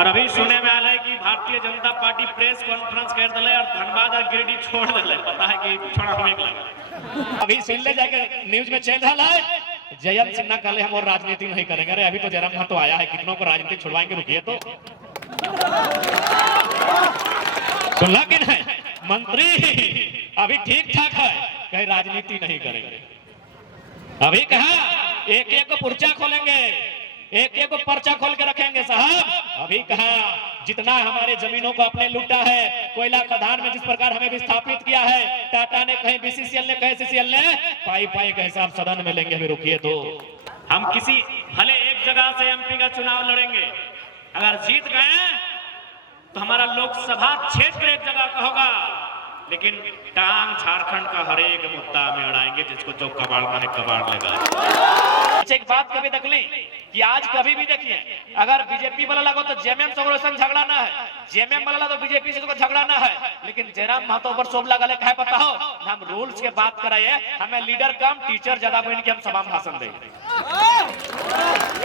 और अभी सुने में आया है कि Bharatiya Janata party press conference कर दिले और धनबाद और गिरिडीह छोड़ दिले। पता है कि छोड़ा हुए लगा अभी सुन ले जाके न्यूज में चल रहा है जयंत सिन्हा कल हम और राजनीति नहीं करेंगे। अरे अभी तो जयराम महतो आया है, कितनों को राजनीति छुड़वाएंगे, रुकिए तो सुनला कि नहीं। मंत्री अभी ठीक ठाक है, कहीं राजनीति नहीं करेंगे। अभी कहा एक एक को पर्चा खोलेंगे, एक एक को पर्चा खोल के रखेंगे साहब। अभी कहा जितना हमारे जमीनों को अपने लूटा है, कोयला खदान में जिस प्रकार हमें विस्थापित किया है, टाटा ने कहीं, बीसीसीएल ने कहीं, सीसीएल ने पाई पाई का हिसाब सदन में लेंगे। अभी रुकिए तो हम किसी भले एक जगह से एमपी का चुनाव लड़ेंगे, अगर जीत गए तो हमारा लोकसभा क्षेत्र एक जगह का होगा, लेकिन टांग झारखंड का हर एक मुद्दा में अड़ाएंगे, जिसको जो कबाड़ना है कबाड़ लेगा। एक बात कभी देख ली कि आज कभी भी देखिए, अगर बीजेपी वाला लगो तो जेएमएम से झगड़ा ना है, जेएमएम वाला तो बीजेपी से तो झगड़ा ना है, लेकिन जयराम महतो पर शोभ लगा है। पता हो हम रूल्स के बात कराइए, हमें लीडर कम टीचर ज्यादा बन के हम सभा में भाषण देंगे।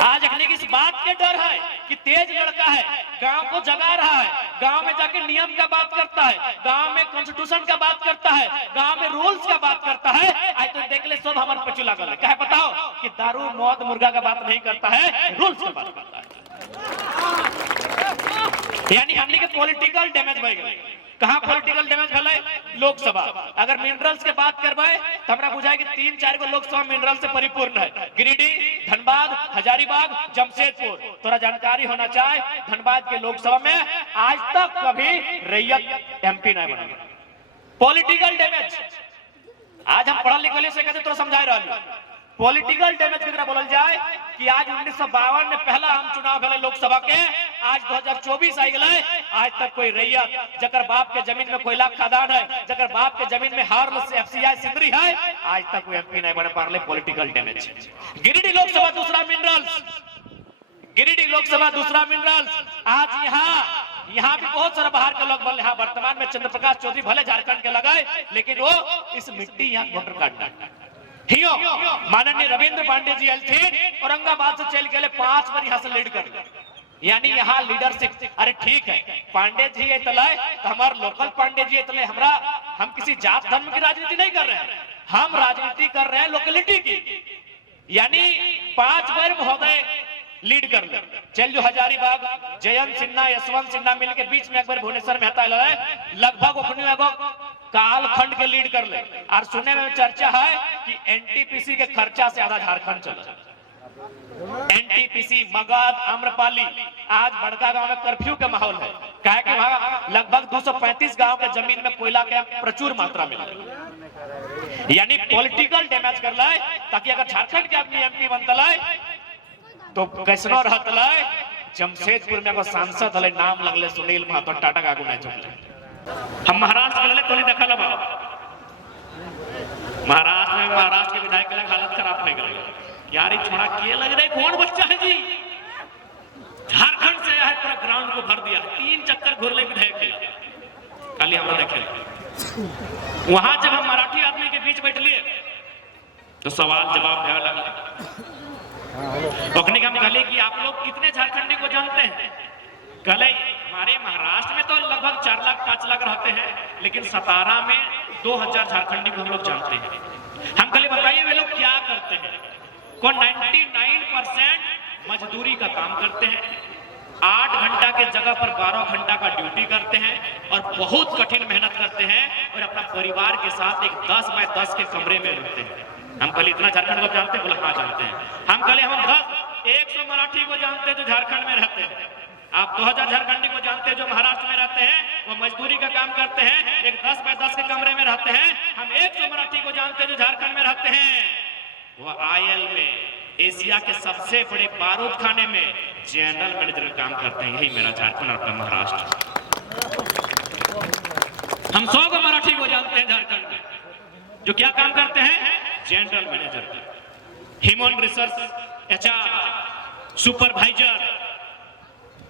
आज अखनी की इस बात के डर है कि तेज लड़का है, गांव को जगा रहा है, गांव में जाके नियम का बात करता है, गांव में कॉन्स्टिट्यूशन का बात करता है, गांव में रूल्स का बात करता है। आज तो देख ले सब हमारे पचू लागल है। क्या है पता हो कि दारू मौत मुर्गा का बात नहीं करता है, रूल्स की बात करता है। यानी हमने के पॉलिटिकल डैमेज हो गए। कहां पॉलिटिकल डैमेज भले? लोकसभा। अगर मिनरल्स के बात करबे तो हमरा बुझाए कि 3-4 को लोकसभा मिनरल से परिपूर्ण है। गिरिडीह, धनबाद, हजारीबाग, जमशेदपुर। थोड़ा जानकारी होना चाहिए, धनबाद के लोकसभा में आज तक कभी रैयत एमपी नहीं बना। पॉलिटिकल डैमेज आज हम पढ़ा लिखल से कहते तो समझा रहा। पॉलिटिकल डैमेज की तरह बोलल जाए कि आज 1952 में पहला हम चुनाव भेले लोकसभा के, आज 2024 आई गए, आज तक कोई रैयत जकर बाप के जमीन में कोयला खदान है, जकर बाप के जमीन में हार्ल से एफसीआई सिंदरी है, आज तक कोई एमपी नहीं बने पारले। Political damage. गिरिडीह लोकसभा दूसरा मिनरल्स, गिरिडीह लोकसभा दूसरा मिनरल्स। आज यहाँ भी बहुत सारा बाहर के लोग बोले। यहाँ वर्तमान में चंद्र प्रकाश चौधरी भले झारखंड के लगाए, लेकिन वो इस मिट्टी यहाँ वोटर कार्ड हियो माननीय रविंद्र पांडे जी एल्थीन औरंगाबाद से चल के 5 बार यहाँ से लीड कर, यानी यहाँ लीडरशिप। अरे ठीक है, पांडे जी तलाए तो हमारे लोकल पांडे जी तले, हमरा हम किसी जात धर्म की राजनीति नहीं कर रहे हैं, हम राजनीति कर रहे हैं लोकेलिटी की। यानी 5 बार महोदय लीड कर ले। चल जो हजारीबाग जयंत सिन्हा यशवंत सिन्हा मिलके बीच में एक बार भुवनेश्वर में हता लगभग कालखंड के लीड कर ले। और सुनने में चर्चा है कि एनटीपीसी के खर्चा से आधा झारखंड चला। एनटीपीसी, मगध, आम्रपाली, आज बड़का गांव में कर्फ्यू का माहौल है। कहे कि वहां लगभग 235 गांव के जमीन में कोयला के प्रचुर मात्रा में, यानी पॉलिटिकल डैमेज कर लाए, ताकि अगर झारखंड के आदमी एमपी बनता तो कैसनो रहता। जमशेदपुर में सांसद हले, नाम लगले सुनील महतो, टाटा का आगू नहीं चले। हम महाराष्ट्र के लिए तो नहीं देखा लगा, महाराष्ट्र के विधायक के हालत खराब नहीं करेगा यार, छोड़ा किए लग रहे कौन बच्चा है जी। झारखंड से आया है, पूरा ग्राउंड को भर दिया, 3 चक्कर घूर ले विधायक के खाली हम देखे। वहां जब हम मराठी आदमी के बीच बैठ लिए तो सवाल जवाब देने लगा। ओखने हम कहले कि आप लोग कितने झारखंडी को जानते हैं? कहले हमारे महाराष्ट्र में तो लगभग 4 लाख 5 लाख रहते हैं, लेकिन सतारा में 2000 झारखंडी को हम लोग जानते हैं। हम कहले बताइए वे लोग क्या करते हैं? कौन 99% मजदूरी का काम करते हैं, 8 घंटा के जगह पर 12 घंटा का ड्यूटी करते हैं और बहुत कठिन मेहनत करते हैं और अपना परिवार के साथ एक 10 बाय 10 के कमरे में रहते हैं। हम कहले इतना झारखंड को जानते हैं? बोला हाँ जानते हैं। हम कहले हम 100 मराठी को जानते हैं जो झारखंड में रहते हैं, आप 2000 झारखंडी को जानते हैं जो महाराष्ट्र में रहते हैं, वो मजदूरी का काम करते हैं, एक 10 बाय 10 के कमरे में रहते हैं। हम 100 मराठी को जानते हैं जो झारखंड में रहते हैं, वो आईएल में एशिया के सबसे बड़े बारूद खाने में जनरल मैनेजर का काम करते हैं। यही मेरा झारखंड और अपना महाराष्ट्र। हम 100 को मराठी को जानते हैं झारखंड में, जो क्या काम करते हैं? General manager, human resource, HR, supervisor.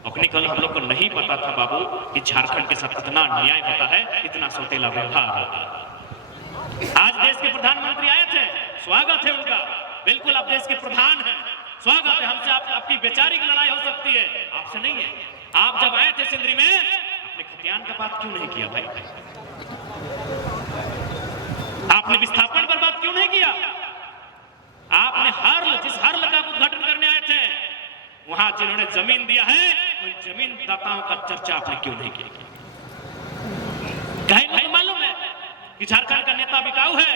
अपने कल हम लोग को नहीं पता था बाबू कि झारखंड के साथ इतना न्याय होता है, इतना सौतेला व्यवहार होता है। आज देश के प्रधानमंत्री आए थे, स्वागत है उनका, बिल्कुल आप देश के प्रधान हैं, स्वागत है। हमसे आपकी वैचारिक लड़ाई हो सकती है, आपसे नहीं है। आप जब आए थे सिंदरी में, आपने खतियान का बात क्यों नहीं किया भाई? आपने विस्थापन पर बात क्यों नहीं किया? आपने जिस हर्ल का उद्घाटन करने आए थे, वहां जिन्होंने जमीन दिया है, उन जमीन दाताओं का चर्चा आपने क्यों नहीं किया? कहीं नहीं मालूम है कि झारखंड का नेता बिकाऊ है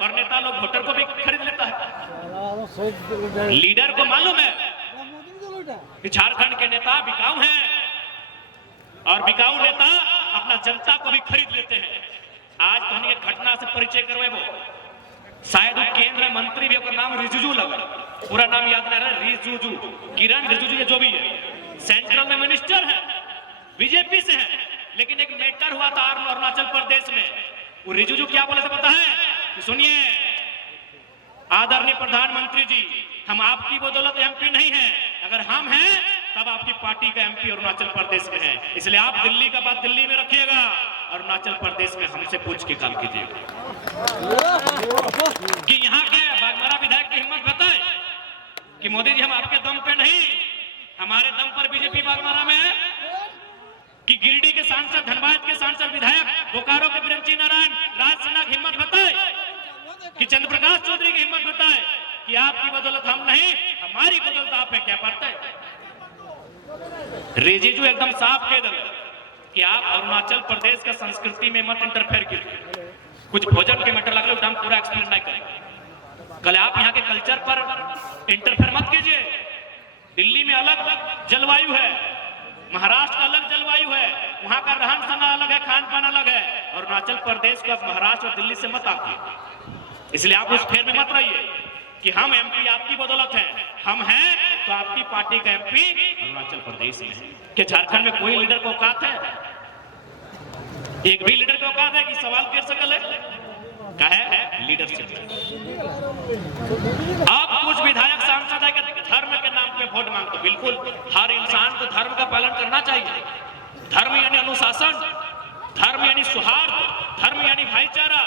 और नेता लोग वोटर को भी खरीद लेता है। लीडर को मालूम है कि झारखंड के नेता बिकाऊ हैं और बिकाऊ नेता अपना जनता को भी खरीद लेते हैं। आज तो हम एक घटना से परिचय करवे, वो शायद केंद्र मंत्री भी, नाम रिजिजू लगा, पूरा नाम याद नहीं रहा, रिजिजू, किरण रिजिजू जो भी है, सेंट्रल में मिनिस्टर है, बीजेपी से है, लेकिन एक मैटर हुआ था अरुणाचल प्रदेश में। वो रिजिजू क्या बोले थे पता है? सुनिए, आदरणीय प्रधानमंत्री जी, हम आपकी बदौलत एमपी नहीं है, अगर हम हैं तब आपकी पार्टी का एमपी अरुणाचल प्रदेश में है, इसलिए आप दिल्ली का बात दिल्ली में रखिएगा, अरुणाचल प्रदेश में हमसे पूछ के काम कीजिएगा। कि यहाँ के बागमारा विधायक की हिम्मत बताए कि मोदी जी हम आपके दम पे नहीं, हमारे दम पर बीजेपी बागमारा में है। कि गिरिडीह के सांसद, धनबाद के सांसद, विधायक, बोकारो के प्रेमजी नारायण, राज सिन्हा की हिम्मत बताए, कि चंद्र प्रकाश चौधरी की हिम्मत बताए कि आपकी बदौलत हम नहीं, हमारी बदौलत आप है, क्या पड़ता है? रिजिजू एकदम साफ कह दे कि आप अरुणाचल प्रदेश का संस्कृति में मत इंटरफेयर कीजिए। कुछ भोजन के मैटर लगे तो हम पूरा एक्सप्लेन नहीं करेंगे। कल आप यहाँ के कल्चर पर इंटरफेयर मत कीजिए। दिल्ली में अलग जलवायु है, महाराष्ट्र का अलग जलवायु है, वहां का रहन सहन अलग है, खान पान अलग है। अरुणाचल प्रदेश का महाराष्ट्र और दिल्ली से मत आइए, इसलिए आप उस फेर में मत रहिए कि हम एमपी आपकी बदौलत है, हम हैं तो आपकी पार्टी का एमपी अरुणाचल प्रदेश में है। कि झारखंड में कोई लीडर को औकात है? एक भी लीडर को औकात है कि सवाल कर सकल है? क्या है? लीडरशिप। अब कुछ विधायक सांसद है कि धर्म के नाम पे वोट मांगते। बिल्कुल, हर इंसान को धर्म का पालन करना चाहिए। धर्म यानी अनुशासन, धर्म यानी सौहार्द, धर्म यानी भाईचारा।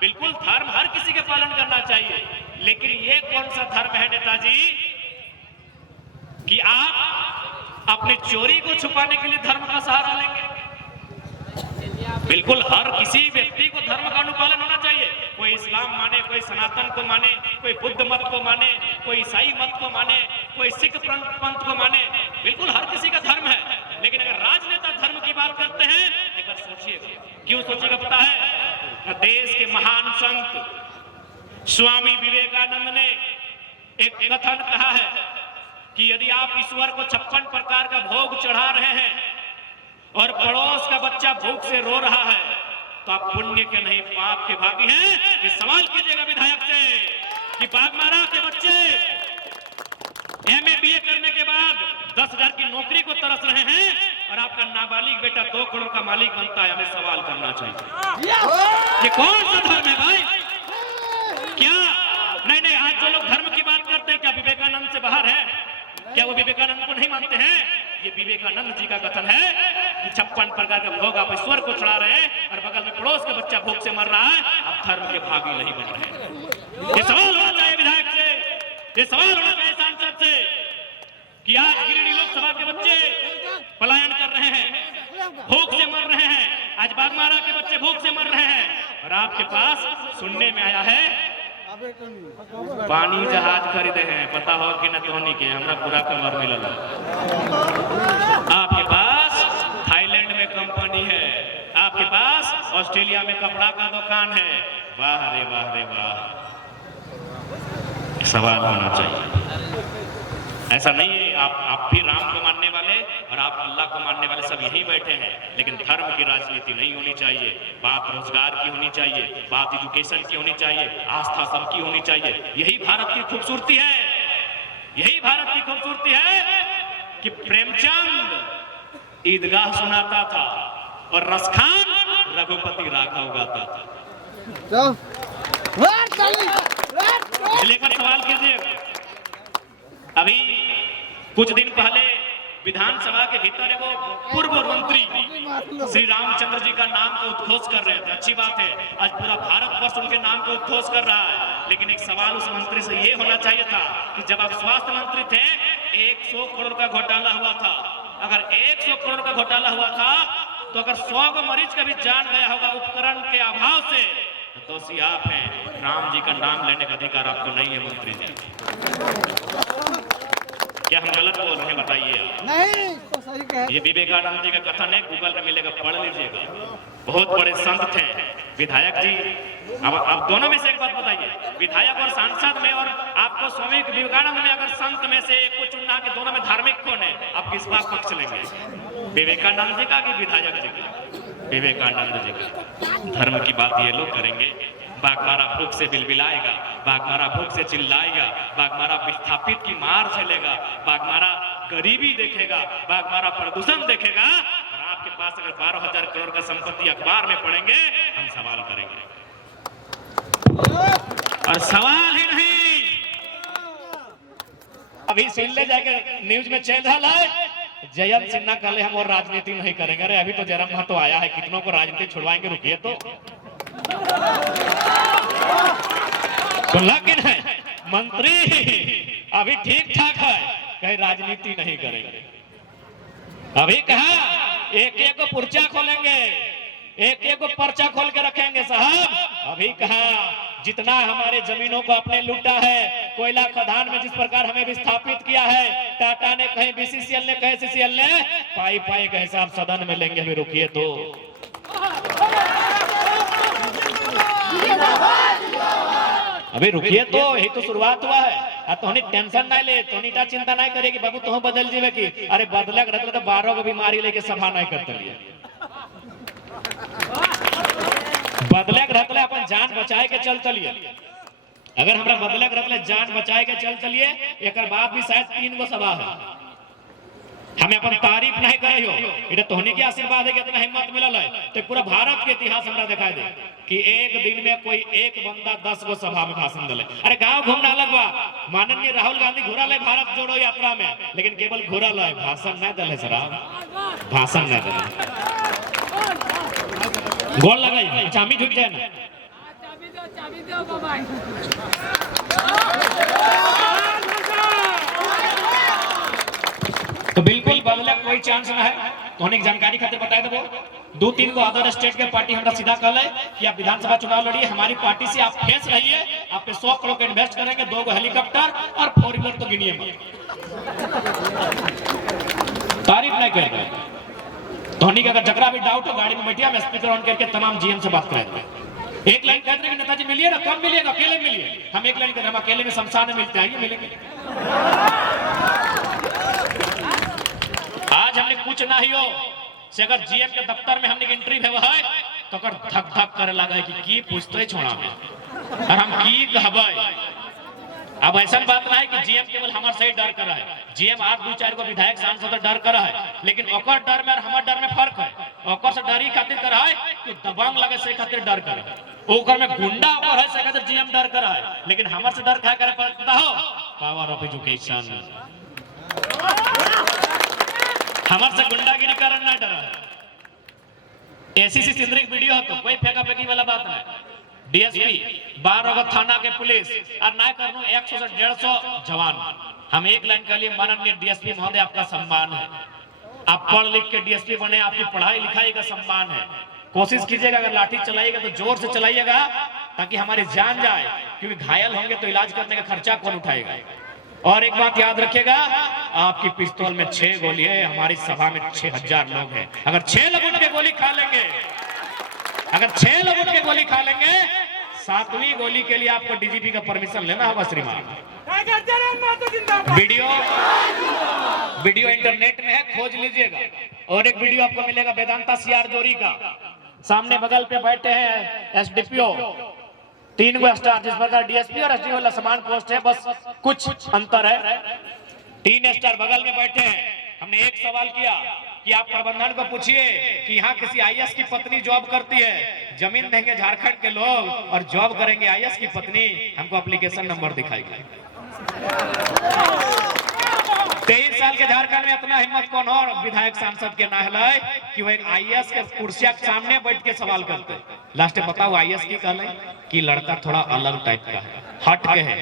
बिल्कुल धर्म हर किसी के पालन करना चाहिए, लेकिन ये कौन सा धर्म है नेताजी कि आप अपनी चोरी को छुपाने के लिए धर्म का सहारा लेंगे? बिल्कुल हर किसी व्यक्ति को धर्म का अनुपालन होना चाहिए। कोई इस्लाम माने, कोई सनातन को माने, कोई बुद्ध मत को माने, कोई ईसाई मत को माने, कोई सिख पंथ को माने। बिल्कुल हर किसी का धर्म है, लेकिन अगर राजनेता धर्म की बात करते हैं, एक बार सोचिएगा। क्यों सोचिएगा पता है? देश के महान संत स्वामी विवेकानंद ने एक कथन कहा है कि यदि आप ईश्वर को 56 प्रकार का भोग चढ़ा रहे हैं और पड़ोस का बच्चा भूख से रो रहा है, तो आप पुण्य के नहीं पाप के भागी हैं। ये सवाल कीजिएगा विधायक से कि बागमारा के बच्चे एमए बीए करने के बाद 10,000 की नौकरी को तरस रहे हैं और आपका नाबालिग बेटा 2 करोड़ का मालिक बनता है। हमें सवाल करना चाहिए, ये कौन सा धर्म है भाई? क्या नहीं, आज जो लोग धर्म की बात करते हैं, क्या विवेकानंद से बाहर है? क्या वो विवेकानंद को नहीं मानते हैं? ये विवेकानंद जी का कथन है कि 56 प्रकार का भोग आप ईश्वर को चढ़ा रहे हैं और बगल में पड़ोस का बच्चा भूख से मर रहा है, आप धर्म के भागी नहीं बन रहे। ये सवाल होना चाहिए विधायक से, ये सवाल होना चाहिए सांसद से कि आज गिरिडीह लोकसभा के बच्चे पलायन कर रहे हैं, भूख से मर रहे हैं, आज बागमारा के बच्चे भूख से मर रहे हैं और आपके पास सुनने में आया है पानी जहाज खरीदे हैं। पता हो कि न धोनी के हमरा पूरा कवर मिलल। आपके पास थाईलैंड में कंपनी है, आपके पास ऑस्ट्रेलिया में कपड़ा का दुकान है। वाह रे वाह रे वाह, सवाल होना चाहिए। ऐसा नहीं है आप भी राम को मानने वाले और आप अल्लाह को मानने वाले सब यहीं बैठे हैं, लेकिन धर्म की राजनीति नहीं होनी चाहिए। बात रोजगार की होनी चाहिए, बात एजुकेशन की होनी चाहिए, आस्था सबकी होनी चाहिए। यही भारत की खूबसूरती है, यही भारत की खूबसूरती है कि प्रेमचंद ईदगाह सुनाता था और रसखान रघुपति राघव गाता था। लेकर सवाल कीजिए। अभी कुछ दिन पहले विधानसभा के भीतर वो पूर्व मंत्री श्री रामचंद्र जी का नाम को उद्घोष कर रहे थे। अच्छी बात है, आज पूरा भारतवर्ष उनके नाम को उद्घोष कर रहा है, लेकिन एक सवाल उस मंत्री से ये होना चाहिए था कि जब आप स्वास्थ्य मंत्री थे 100 करोड़ का घोटाला हुआ था, अगर 100 करोड़ का घोटाला हुआ था तो अगर 100 को मरीज का भी जान गया होगा उपकरण के अभाव से, तो दोषी आप हैं। राम जी का नाम लेने का अधिकार आपको नहीं है मंत्री जी। क्या हम गलत बोल रहे हैं बताइए आप? नहीं तो सही कहे। ये विवेकानंद जी का कथन है, गूगल में मिलेगा, पढ़ लीजिएगा। बहुत बड़े संत थे विधायक जी। अब दोनों में से एक बात बताइए, विधायक और सांसद में और आपको स्वामी विवेकानंद में अगर संत में से एक को चुनना कि दोनों में धार्मिक कौन है, आप किस बात पक्ष लेंगे? विवेकानंद जी का कि विधायक जी का? विवेकानंद जी का। धर्म की बात ये लोग करेंगे, बागमारा भूख से बिलबिलाएगा, बागमारा भूख से चिल्लाएगा, बागमारा विस्थापित की मार झेलेगा, बागमारा गरीबी देखेगा, बागमारा प्रदूषण देखेगा। और आपके पास अगर 12,000 करोड़ का संपत्ति अखबार में पढ़ेंगे, हम सवाल करेंगे। और सवाल ही नहीं, अभी सुन ले जाके न्यूज में चल रहा है, जयंत सिन्हा कहले हम और राजनीति नहीं करेंगे। अरे अभी तो जयराम महतो आया है, कितनों को राजनीति छुड़वाएंगे, रुकिए तो। सुनला कि नहीं? मंत्री अभी ठीक ठाक है, कहीं राजनीति नहीं करेंगे। अभी कहा एक एक को पर्चा खोलेंगे, एक एक को पर्चा खोल के रखेंगे साहब। अभी कहा जितना हमारे जमीनों को अपने लूटा है, कोयला खदान में जिस प्रकार हमें विस्थापित किया है, टाटा ने कहे, बीसीसीएल ने कहे, सीसीएल ने, पाई पाई का हिसाब सदन में लेंगे। अभी रुकिए तो। अभी रुकिए तो, यही तो शुरुआत हुआ है। अब तो टेंशन नहीं ले, तो चिंता नहीं करेगी बाबू, तो बदल जीवे की। अरे बदले तो 12 को बीमारी लेके सभा नहीं करते लिए, बदले रहते अपन जान बचाए के चल चलिए। अगर हमरा बदले रहते जान बचाए के चल चलिए, एक बाद भी शायद 3 गो सभा है। हमें अपन तारीफ नहीं करे हो, इधर तोहनी के आशीर्वाद है कि इतना हिम्मत मिलल है, तो पूरा भारत के इतिहास हमरा दिखाई दे कि एक दिन में कोई एक बंदा 10 गो सभा में भाषण दिले। अरे गांव घूमना अलग बा, माननीय राहुल गांधी घुरल है भारत जोड़ो यात्रा में, लेकिन केवल घुरल है, भाषण नहीं दिले सर, भाषण नहीं दिले। गोल लगाई चाबी झुक जाए ना, चाबी दो बाबा। तो बिल्कुल बदले कोई चांस ना है। तो जानकारी खातिर बताए देबो, 2-3 को अदर स्टेट के पार्टी हमरा सीधा कहले कि आप विधानसभा चुनाव लड़िए, हमारी पार्टी से आप फेस रहिए, आप पे 100 करोड़ इन्वेस्ट करेंगे, 2 गो हेलीकॉप्टर और 4 व्हीलर तो गिनिए मत। तारीफ नहीं कर रहे धोनी का। अगर जगरा भी डाउट हो, गाड़ी में बैठिए, हम स्पीकर ऑन करके तमाम जीएम से बात करेंगे। एक लाइन कहते हैं कि नेताजी मिलिए ना, कब मिलिए, अकेले मिलिए। हम एक लाइन कहते हैं, हम अकेले में शमशान में मिलते हैं, मिलेंगे। आज हमने कुछ ना ही हो से अगर जीएम के दफ्तर में हमने एंट्री भेवा है, तो अगर धक धक करे लगा है कि की पूछते छोड़ा में और हम की कहबे। अब ऐसा बात ना है कि जीएम केवल हमारे से डर कर रहा है। जीएम 8-2-4 को विधायक सांसद डर कर रहा है, लेकिन ओकर डर में और हमारे डर में फर्क है। ओकर से डरी खातिर कर रहा है कि दबंग लगे से खातिर डर कर रहा है, ओकर में गुंडा ओकर है से खातिर जीएम डर कर रहा है। लेकिन हमारे से डर क्या करे पता हो? Power of education. हमारे से गुंडागिरी करना ना डरा। एसीसी सिंदरी वीडियो तो कोई फेंका फेंकी वाला बात नहीं। डीएसपी 12 थाना के पुलिस और ना करनो 100 से 150 जवान। हम एक लाइन के लिए माननीय डीएसपी महोदय आपका सम्मान है, आप पढ़ लिख के डीएसपी बने, आपकी पढ़ाई लिखाई का सम्मान है। कोशिश कीजिएगा अगर लाठी चलाइएगा तो जोर से चलाइएगा ताकि हमारी जान जाए, क्योंकि घायल होंगे तो इलाज करने का खर्चा कौन उठाएगा। और एक बात याद रखिएगा, आपकी पिस्तौल में 6 गोली है, हमारी सभा में 6000 लोग हैं। अगर 6 लोग उठ के गोली खा लेंगे, अगर 6 लोग उठ के गोली खा लेंगे, 7वीं गोली के लिए आपको डीजीपी का परमिशन लेना होगा श्रीमान। वीडियो इंटरनेट में है, खोज लीजिएगा। और एक वीडियो आपको मिलेगा वेदांता सियार जोरी का, सामने बगल पे बैठे हैं एसडीपीओ, 3 गो स्टार, जिस प्रकार डीएसपी और एसडीओ वाला समान पोस्ट है, बस कुछ अंतर है। 3 स्टार बगल में बैठे हैं। हमने एक सवाल किया कि आप प्रबंधन को पूछिए कि यहाँ किसी आईएएस की पत्नी जॉब करती है, जमीन देंगे झारखंड के लोग और जॉब करेंगे आईएएस की पत्नी, हमको एप्लीकेशन नंबर दिखाएगी। 23 साल के झारखंड में इतना हिम्मत कौन और विधायक सांसद के ना है कि वो एक आईएएस के कुर्सिया के सामने बैठ के सवाल करते। लास्ट में बताओ आईएएस की कहले कि लड़का थोड़ा अलग टाइप का है, हट के है,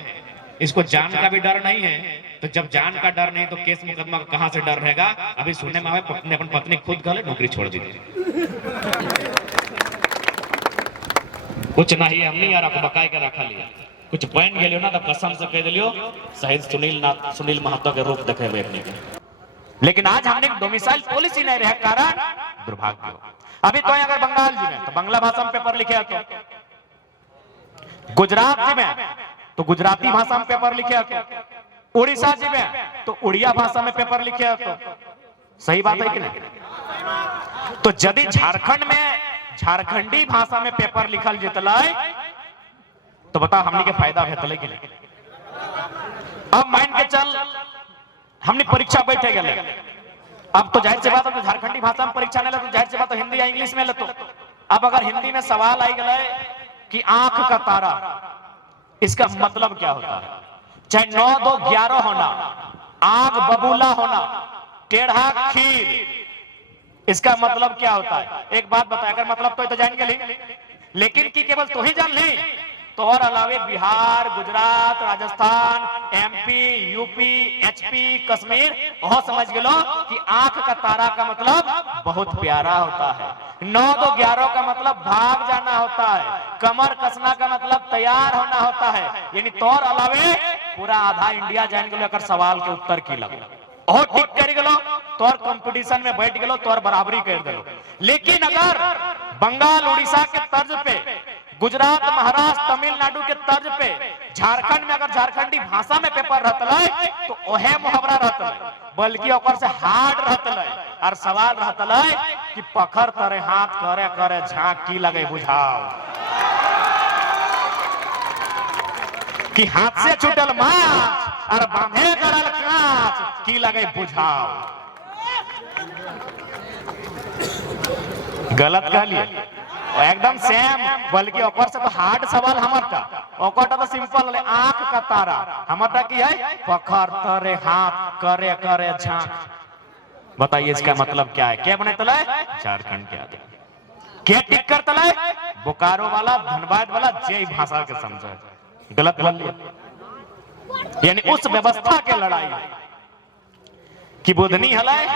इसको जान का भी डर नहीं है, तो जब जान का डर नहीं तो केस मुकदमा का कहां से डर रहेगा। अभी सुनने में आवे पत्नी अपन पत्नी खुद गले नौकरी छोड़ दी, कुछ नहीं हमने यार आपको बकाए के रखा लिया, कुछ बन गए ना तो कसम से कह दिलियो शहीद सुनील महतो के रूप देखे हुए अपने के। लेकिन आज हमने डोमिसाइल पॉलिसी नहीं रहे कारण दुर्भाग्य। अभी तो अगर बंगाल जी में तो बांग्ला भाषा में पेपर लिखे तो, गुजरात जी में तो गुजराती भाषा में पेपर लिखे तो, उड़ीसा जी में तो उड़िया भाषा में पेपर लिखे तो। सही बात है कि नहीं? तो यदि झारखंड में झारखंडी भाषा में पेपर लिखल जितल तो बताओ हमने के फायदा भेटल कि नहीं? अब मान के चल हमने परीक्षा बैठे गए, अब तो जाहिर सी बात है तो झारखंडी भाषा में परीक्षा नहीं ले तो जाहिर सी बात है हिंदी या इंग्लिश में ले तो। अब अगर हिंदी में सवाल आई गए कि आंख का तारा, इसका मतलब क्या होता है? चाहे 9 2 11 होना, आंख बबूला होना, टेढ़ा खीर, इसका मतलब क्या होता है? एक बात बताया, अगर मतलब तो जान गए, लेकिन कि केवल तो ही जान ली तो और अलावे Bihar, Gujarat, Rajasthan, MP, UP, HP, Kashmir वह समझ गलो कि आंख का तारा का मतलब बहुत प्यारा होता है, 9 2 11 का मतलब भाग जाना होता है, कमर कसना का मतलब तैयार होना होता है। यानी तोर अलावे पूरा आधा इंडिया जान गलो अगर सवाल के उत्तर की लगो और ठीक कर गलो तोर कंपटीशन में बैठ गलो तोर बराबरी कर दलो। लेकिन अगर बंगाल उड़ीसा के तर्ज पे, गुजरात, महाराष्ट्र, तमिलनाडु के तर्ज पे झारखंड में अगर झारखंडी भाषा में पेपर रहता तो ओहे मुहावरा रहता, बल्कि ओकर से हार्ड रहता और सवाल रहता कि पखर तरे हाथ करे करे झांक की लगे बुझाओ, कि हाथ से छूटल माछ और बांधे करल कांच की लगे बुझाओ। गलत कह लिए एकदम सेम, बल्कि ओकर से तो हार्ड सवाल हमारा, ओकर तो सिंपल है आंख का तारा, हमारा की है पखर तरे हाथ करे करे झांक। बताइए इसका मतलब क्या है? क्या बने तला झारखंड के आदमी क्या टिक कर तला बोकारो वाला, धनबाद वाला जय भाषा के समझे गलत बोल लिया। यानी उस व्यवस्था के लड़ाई कि बुधनी हलाय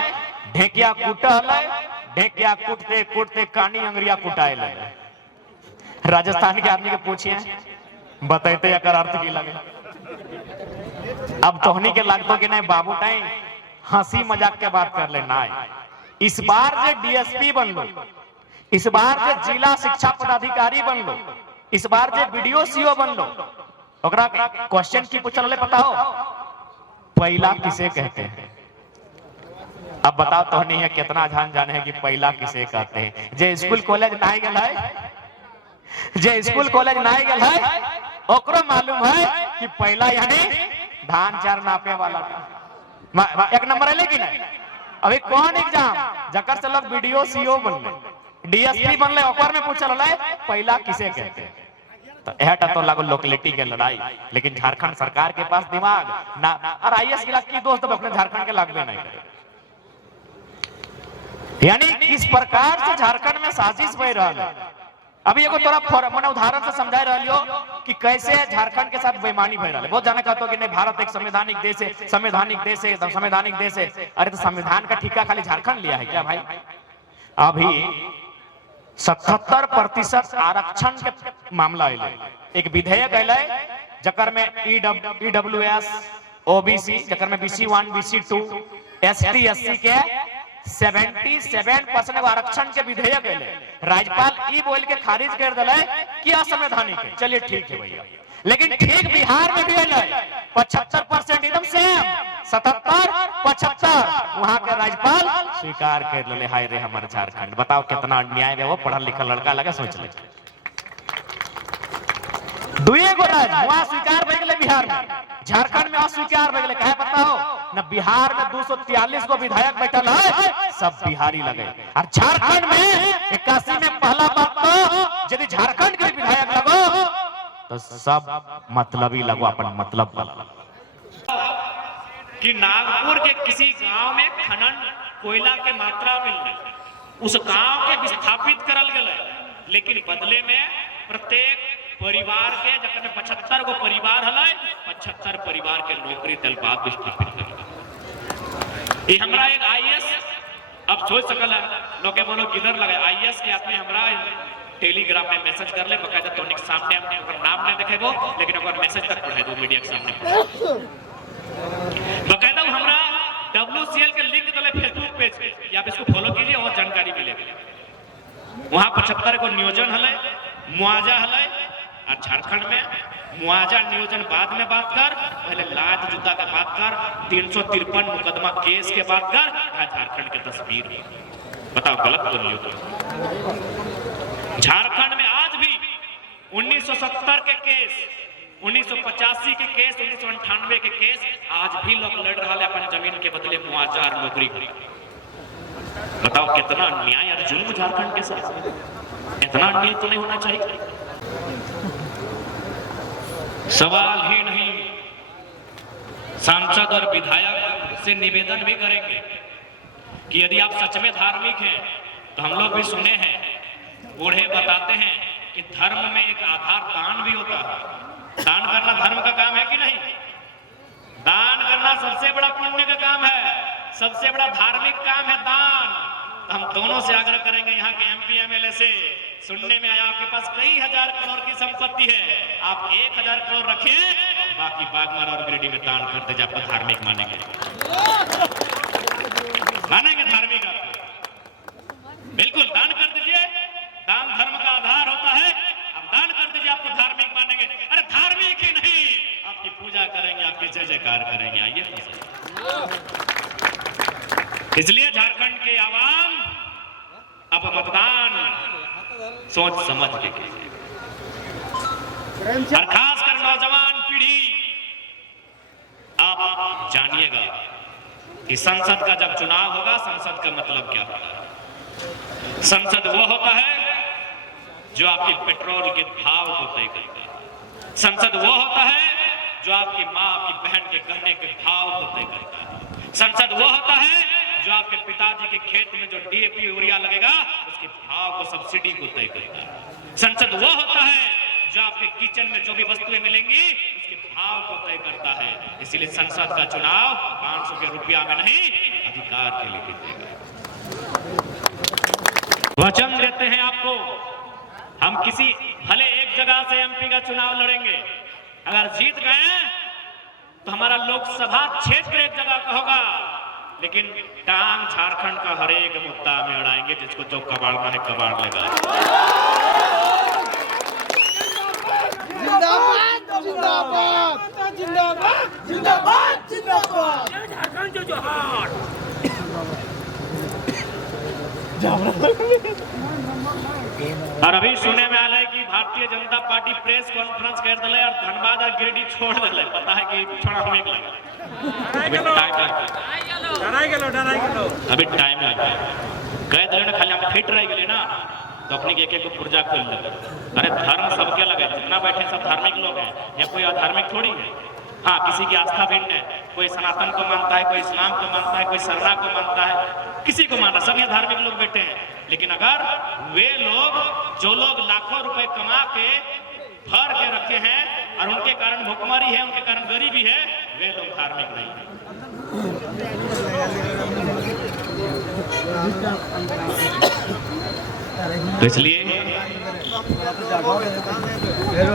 ढेकिया कूटा हलाय, ढेकिया कूटते कूटते कानी अंगरिया कुटाए लगे। राजस्थान के आदमी के पूछिए बताते या कर अर्थ की लगे। अब तोहनी के लगतो कि नहीं बाबू टाइम हंसी मजाक के बात कर लेना है। इस बार जे डीएसपी बन लो, इस बार जे जिला शिक्षा पदाधिकारी बन लो, इस बार जे वीडियो सीओ बन लो, ओकरा क्वेश्चन की पूछल ले पता हो पहला किसे कहते हैं? अब बताओ तो नहीं है कितना जान जाने है कि पहला किसे कहते हैं? जे स्कूल कॉलेज नहीं गल है, जे स्कूल कॉलेज नहीं गल है ओकरो मालूम है कि पहला यानी धान चार नापे वाला एक नंबर है। लेकिन अभी कौन एग्जाम जकर से लोग वीडियो सीओ बनले, डीएसपी बनले, ओकर में पूछल है पहला किसे कहते हैं? तो एहटा तो लागो लोकलिटी के लड़ाई। लेकिन झारखंड सरकार के पास दिमाग ना और आईएएस की दोस्त अपने झारखंड के लागबे नहीं करे। यानी किस प्रकार से झारखंड में साजिश बह रहा है। अभी एगो तोरा मैंने उदाहरण से समझा रहा कि कैसे झारखंड के साथ बेईमानी बह रहा है। बहुत जाने कहते कि नहीं भारत एक संवैधानिक देश है, संवैधानिक देश है, संवैधानिक देश है। अरे तो संविधान का ठिका खाली झारखंड लिया है क्या भाई? अभी 77% आरक्षण के मामला है। एक विधेयक है जकर में ईडब्ल्यूएस, ओबीसी, जकर में BC1, BC2, ST, SC के 77% आरक्षण के विधेयक है। राज्यपाल ई बोल के खारिज कर दिला कि असंवैधानिक है। चलिए ठीक है भैया, लेकिन ठीक बिहार में भी है 75% एकदम सेम, 77 75 वहां के राज्यपाल स्वीकार कर ले। हाय रे हमारे झारखंड, बताओ कितना अन्याय है। वो पढ़ा लिखा लड़का लगा सोच ले, दुए गो राज्य वहां स्वीकार हो गए, बिहार में, झारखंड में अस्वीकार हो गए। कहे पता हो न बिहार में 243 को विधायक बैठल है, सब बिहारी लगे। और झारखंड में 81 में पहला बात तो यदि झारखंड के विधायक लगो तो सब मतलबी लगो, अपन मतलब कि नागपुर के किसी गांव में खनन कोयला के मात्रा मिल रही, उस गांव के विस्थापित करल गए, लेकिन बदले में प्रत्येक परिवार के जखन 75 गो परिवार हलै 75 परिवार के नौकरी दिलवा स्थापित कर। ये हमरा एक आईएएस अब सोच सकल है लोग बोलो किधर लगे आईएएस के आदमी हमरा टेलीग्राम में मैसेज कर ले बकायदा तोनिक सामने हम नाम नहीं देखेबो लेकिन ओकर मैसेज तक पढ़ाई दो मीडिया के सामने बकायदा हमरा WCL के लिंक दले फेसबुक पेज पे या आप इसको फॉलो कीजिए और जानकारी मिलेगी। वहां 75 को नियोजन हलै मुआवजा हलै और झारखंड में मुआवजा नियोजन बाद में बात कर, पहले लात जूता का बात कर, 353 मुकदमा केस के बात कर, झारखंड के तस्वीर बताओ गलत तो नहीं होता। झारखंड में आज भी 1970 के केस 1985 के केस 1998 के केस आज भी लोग लड़ रहा है अपन जमीन के बदले मुआवजा और नौकरी के। बताओ कितना अन्याय और जुल्म झारखंड के साथ, इतना अन्याय तो नहीं होना चाहिए। सवाल ही नहीं, सांसद और विधायक से निवेदन भी करेंगे कि यदि आप सच में धार्मिक हैं तो हम लोग भी सुने हैं बूढ़े बताते हैं कि धर्म में एक आधार दान भी होता है। दान करना धर्म का काम है कि नहीं? दान करना सबसे बड़ा पुण्य का काम है, सबसे बड़ा धार्मिक काम है दान। तो हम दोनों से आग्रह करेंगे यहाँ के MP MLA से, सुनने में आया आपके पास कई हजार करोड़ की संपत्ति है, आप 1000 करोड़ रखिए, बाकी बागमर और गिरिडीह में दान करते जाए, आपको धार्मिक मानेंगे, मानेंगे धार्मिक आपको। बिल्कुल दान कर दीजिए, दान धर्म का आधार होता है, आप दान कर दीजिए, आपको धार्मिक मानेंगे। अरे धार्मिक ही नहीं, आपकी पूजा करेंगे, आपकी जय जयकार करेंगे। आइए इसलिए झारखंड के आवाम अब मतदान सोच समझ के कीजिए, और खासकर नौजवान पीढ़ी आप जानिएगा कि संसद का जब चुनाव होगा, संसद का मतलब क्या होता है। संसद वो होता है जो आपके पेट्रोल के भाव को तय करेगा। संसद वो होता है जो आपकी माँ आपकी बहन के गहने के भाव को तय करेगा। संसद वो होता है जो आपके पिताजी के खेत में जो DAP यूरिया लगेगा उसके भाव को सब्सिडी को तय करेगा। संसद वो होता है जो आपके किचन में जो भी वस्तुएं मिलेंगी उसके भाव को तय करता है। इसीलिए संसद का चुनाव 500 के रुपया में नहीं, अधिकार के लिए कीजिएगा। वचन देते हैं आपको, हम किसी भले एक जगह से MP का चुनाव लड़ेंगे, अगर जीत गए तो हमारा लोकसभा क्षेत्र एक जगह का होगा, लेकिन टांग झारखंड का हर एक मुद्दा में अड़ाएंगे, जिसको जो कबाड़ना है कबाड़ लेगा। जिंदाबाद जिंदाबाद जिंदाबाद जिंदाबाद जिंदाबाद झारखंड जो हार। और अभी सुनने में आ रहा है कि Bharatiya Janata party press conference कर दिले और धनबाद और गिरिडीह छोड़ दिले। पता है कि छोड़ा हमें लगा, अभी टाइम लगा, कह दिले ना, खाली हम फिट रह गए ना तो अपनी एक एक पुर्जा खोल लगे। अरे धर्म सबके लगे, जितना बैठे सब धार्मिक लोग हैं, या कोई अधार्मिक थोड़ी है। हाँ, किसी की आस्था भिन्न है, कोई सनातन को मानता है, कोई इस्लाम को मानता है, कोई सरना को मानता है, किसी को मानता है, सब ये धार्मिक लोग बैठे हैं। लेकिन अगर वे लोग जो लोग लाखों रुपए कमा के भर के रखे हैं और उनके कारण भुखमरी है, उनके कारण गरीबी है, वे लोग धार्मिक नहीं है। तो इसलिए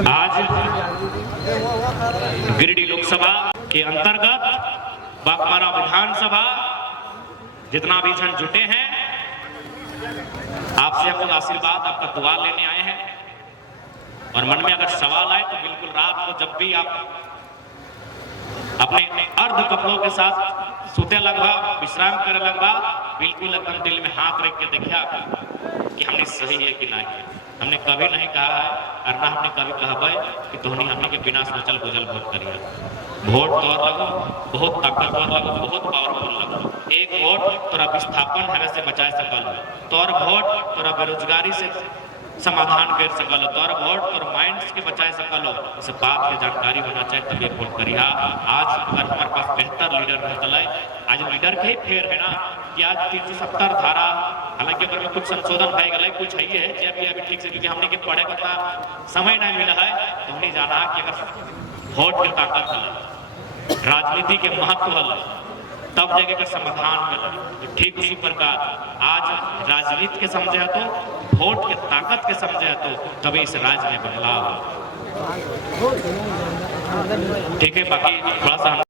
आज गिरिडीह लोकसभा के अंतर्गत बागमारा विधानसभा जितना भी जन जुटे हैं, आपसे हम लोग आशीर्वाद, आपका दुआ लेने आए हैं। और मन में अगर सवाल आए तो बिल्कुल रात को जब भी आप अपने अर्ध कपड़ों के साथ सोते लगवा, विश्राम करे लगवा, बिल्कुल एकदम दिल में हाथ रख के देखिए कि हमने सही है कि नहीं। हमने कभी नहीं कहा है और ना हमने कभी कहा कि तोहनी हमने के बिना सोचल बुझल वोट करिए। वोट तोर लगो, बहुत ताकतवर लगो, बहुत पावरफुल लगो। एक वोट तोरा विस्थापन हवे से बचाए सकल, तोर वोट तोरा बेरोजगारी से समाधान कर सकल, तोर वोट तोर माइंड्स के बचाए सकल। इस बात की जानकारी होना चाहिए, तभी वोट करिए। आज अगर हमारे पास बेहतर लीडर रहता है, आज लीडर के ही फेर है ना कि आज 370 धारा हालांकि अगर में कुछ संशोधन भाई गलत कुछ है ये है कि अभी ठीक से, क्योंकि हमने के पढ़े का समय नहीं मिला है, तो हमने जाना कि अगर वोट के ताकत है, राजनीति के महत्व है, तब जगह का समाधान मिले। ठीक उसी प्रकार आज राजनीति के समझे तो, वोट के ताकत के समझे तो, तभी इस राज्य में बदलाव हो। ठीक है, बाकी थोड़ा सा